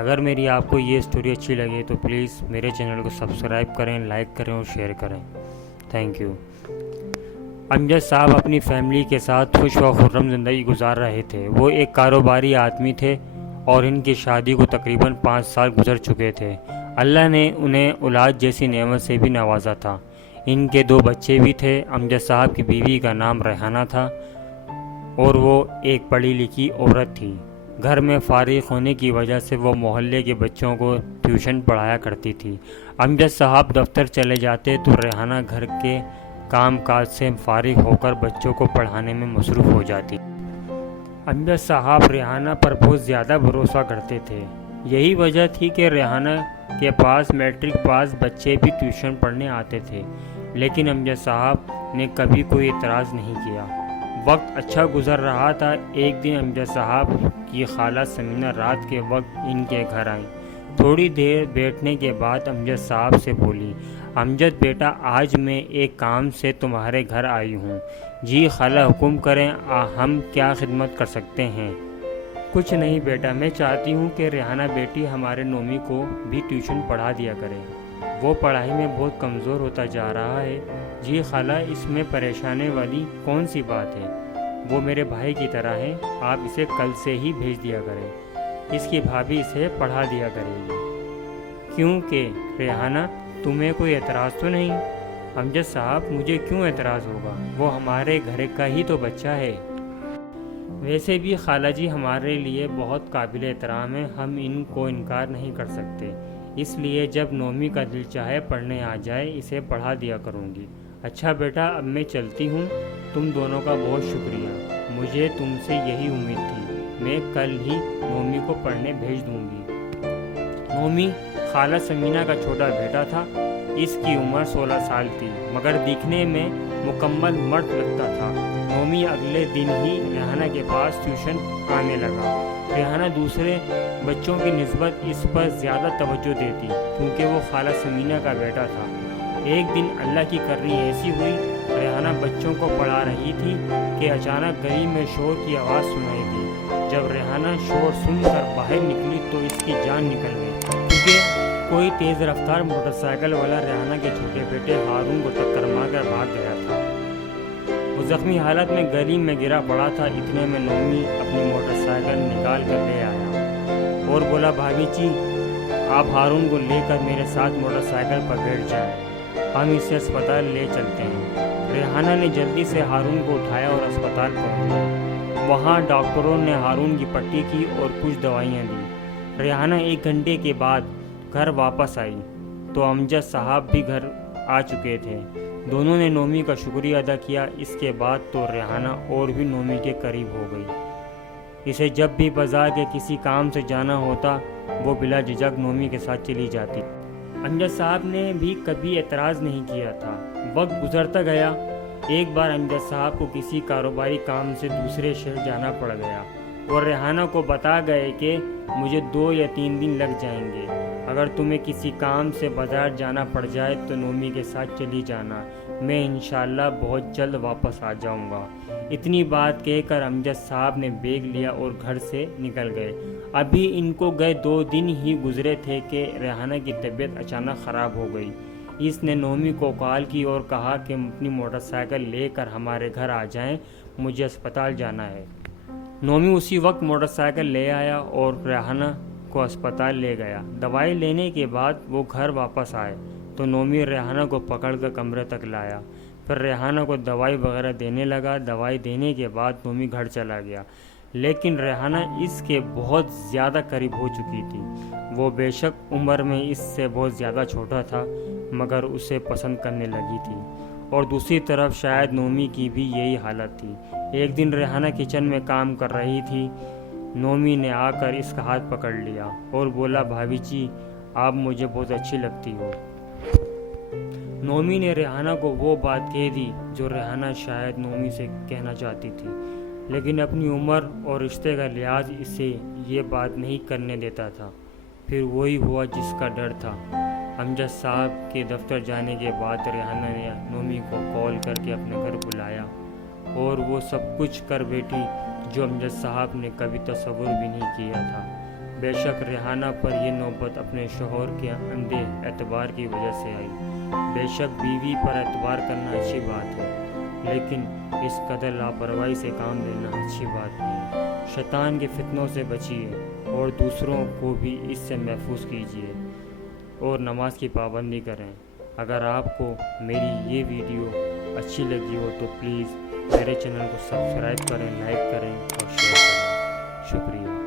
اگر میری آپ کو یہ اسٹوری اچھی لگے تو پلیز میرے چینل کو سبسکرائب کریں، لائک کریں اور شیئر کریں۔ Thank you. امجد صاحب اپنی فیملی کے ساتھ خوش و خرم زندگی گزار رہے تھے۔ وہ ایک کاروباری آدمی تھے اور ان کی شادی کو تقریباً 5 سال گزر چکے تھے۔ اللہ نے انہیں اولاد جیسی نعمت سے بھی نوازا تھا۔ ان کے 2 بچے بھی تھے۔ امجد صاحب کی بیوی کا نام ریحانہ تھا اور وہ ایک پڑھی لکھی عورت تھی۔ گھر میں فارغ ہونے کی وجہ سے وہ محلے کے بچوں کو ٹیوشن پڑھایا کرتی تھی۔ امجد صاحب دفتر چلے جاتے تو ریحانہ گھر کے کام کاج سے فارغ ہو کر بچوں کو پڑھانے میں مصروف ہو جاتی۔ امجد صاحب ریحانہ پر بہت زیادہ بھروسہ کرتے تھے۔ یہی وجہ تھی کہ ریحانہ کے پاس میٹرک پاس بچے بھی ٹیوشن پڑھنے آتے تھے، لیکن امجد صاحب نے کبھی کوئی اعتراض نہیں کیا۔ وقت اچھا گزر رہا تھا۔ ایک دن امجد صاحب کی خالہ سمینہ رات کے وقت ان کے گھر آئیں۔ تھوڑی دیر بیٹھنے کے بعد امجد صاحب سے بولی، امجد بیٹا، آج میں ایک کام سے تمہارے گھر آئی ہوں۔ جی خالہ، حکم کریں، ہم کیا خدمت کر سکتے ہیں؟ کچھ نہیں بیٹا، میں چاہتی ہوں کہ ریحانہ بیٹی ہمارے نومی کو بھی ٹیوشن پڑھا دیا کرے۔ وہ پڑھائی میں بہت کمزور ہوتا جا رہا ہے۔ جی خالہ، اس میں پریشانی والی کون سی بات ہے؟ وہ میرے بھائی کی طرح ہے، آپ اسے کل سے ہی بھیج دیا کریں۔ اس کی بھابھی اسے پڑھا دیا کرے گی۔ کیونکہ ریحانہ، تمہیں کوئی اعتراض تو نہیں؟ امجد صاحب، مجھے کیوں اعتراض ہوگا؟ وہ ہمارے گھر کا ہی تو بچہ ہے۔ ویسے بھی خالہ جی ہمارے لیے بہت قابل احترام ہے، ہم ان کو انکار نہیں کر سکتے۔ اس لیے جب نومی کا دل چاہے پڑھنے آ جائے، اسے پڑھا دیا کروں گی۔ اچھا بیٹا، اب میں چلتی ہوں۔ تم دونوں کا بہت شکریہ، مجھے تم سے یہی امید تھی۔ میں کل ہی نومی کو پڑھنے بھیج دوں گی۔ نومی خالہ سمینہ کا چھوٹا بیٹا تھا۔ اس کی عمر 16 سال تھی، مگر دکھنے میں مکمل مرد لگتا تھا۔ نومی اگلے دن ہی ریحانہ کے پاس ٹیوشن آنے لگا۔ ریحانہ دوسرے بچوں کی نسبت اس پر زیادہ توجہ دیتی کیونکہ وہ خالہ سمینہ کا بیٹا تھا۔ ایک دن اللہ کی کرنی ایسی ہوئی، ریحانہ بچوں کو پڑھا رہی تھی کہ اچانک گلی میں شور کی آواز سنائی دی۔ جب ریحانہ شور سن کر باہر نکلی تو اس کی جان نکل گئی، کیونکہ کوئی تیز رفتار موٹر سائیکل والا ریحانہ کے چھوٹے بیٹے ہارون کو ٹکر مار کر بھاگ گیا تھا۔ وہ زخمی حالت میں گلی میں گرا پڑا تھا۔ اتنے میں نومی اپنی موٹر سائیکل نکال کر لے آیا اور بولا، بھابھی جی، آپ ہارون کو لے کر میرے ساتھ موٹر سائیکل پر بیٹھ جائیں، ہم اسے اسپتال لے چلتے ہیں۔ ریحانہ نے جلدی سے ہارون کو اٹھایا اور اسپتال پہنچ گئی۔ وہاں ڈاکٹروں نے ہارون کی پٹی کی اور کچھ دوائیاں دی۔ ریحانہ 1 گھنٹے کے بعد گھر واپس آئی تو امجد صاحب بھی گھر آ چکے تھے۔ دونوں نے نومی کا شکریہ ادا کیا۔ اس کے بعد تو ریحانہ اور بھی نومی کے قریب ہو گئی۔ اسے جب بھی بازار کے کسی کام سے جانا ہوتا، وہ بلا جھجک نومی کے ساتھ چلی جاتی۔ امجد صاحب نے بھی کبھی اعتراض نہیں کیا تھا۔ وقت گزرتا گیا۔ ایک بار امجد صاحب کو کسی کاروباری کام سے دوسرے شہر جانا پڑ گیا اور ریحانہ کو بتا گئے کہ مجھے 2 یا 3 دن لگ جائیں گے۔ اگر تمہیں کسی کام سے بازار جانا پڑ جائے تو نومی کے ساتھ چلی جانا، میں انشاءاللہ بہت جلد واپس آ جاؤں گا۔ اتنی بات کہہ کر امجد صاحب نے بیگ لیا اور گھر سے نکل گئے۔ ابھی ان کو گئے 2 دن ہی گزرے تھے کہ ریحانہ کی طبیعت اچانک خراب ہو گئی۔ اس نے نومی کو کال کی اور کہا کہ اپنی موٹر سائیکل لے کر ہمارے گھر آ جائیں، مجھے اسپتال جانا ہے۔ نومی اسی وقت موٹر سائیکل لے آیا اور ریحانہ کو اسپتال لے گیا۔ دوائی لینے کے بعد وہ گھر واپس آئے تو نومی ریحانہ کو پکڑ کر کمرے تک لایا، پھر ریحانہ کو دوائی وغیرہ دینے لگا۔ دوائی دینے کے بعد نومی گھر چلا گیا، لیکن ریحانہ اس کے بہت زیادہ قریب ہو چکی تھی۔ وہ بے شک عمر میں اس سے بہت زیادہ چھوٹا تھا، مگر اسے پسند کرنے لگی تھی۔ اور دوسری طرف شاید نومی کی بھی یہی حالت تھی۔ ایک دن ریحانہ کچن میں کام کر رہی تھی۔ نومی نے آ کر اس کا ہاتھ پکڑ لیا اور بولا، بھابھی جی، آپ مجھے بہت اچھی لگتی ہو۔ نومی نے ریحانہ کو وہ بات کہہ دی جو ریحانہ شاید نومی سے کہنا چاہتی تھی، لیکن اپنی عمر اور رشتے کا لحاظ اسے یہ بات نہیں کرنے دیتا تھا۔ پھر وہی ہوا جس کا ڈر تھا۔ امجد صاحب کے دفتر جانے کے بعد ریحانہ نے نومی کو کال کر کے اپنے گھر بلایا اور وہ سب کچھ کر بیٹھی جو امجد صاحب نے کبھی تصور بھی نہیں کیا تھا۔ بے شک ریحانہ پر یہ نوبت اپنے شوہر کے اندھے اعتبار کی وجہ سے آئی۔ بے شک بیوی پر اعتبار کرنا اچھی بات ہے، لیکن اس قدر لاپرواہی سے کام لینا اچھی بات نہیں۔ شیطان کے فتنوں سے بچیے اور دوسروں کو بھی اس سے محفوظ کیجیے اور نماز کی پابندی کریں۔ اگر آپ کو میری یہ ویڈیو اچھی لگی ہو تو پلیز میرے چینل کو سبسکرائب کریں، لائک کریں اور شیئر کریں۔ شکریہ۔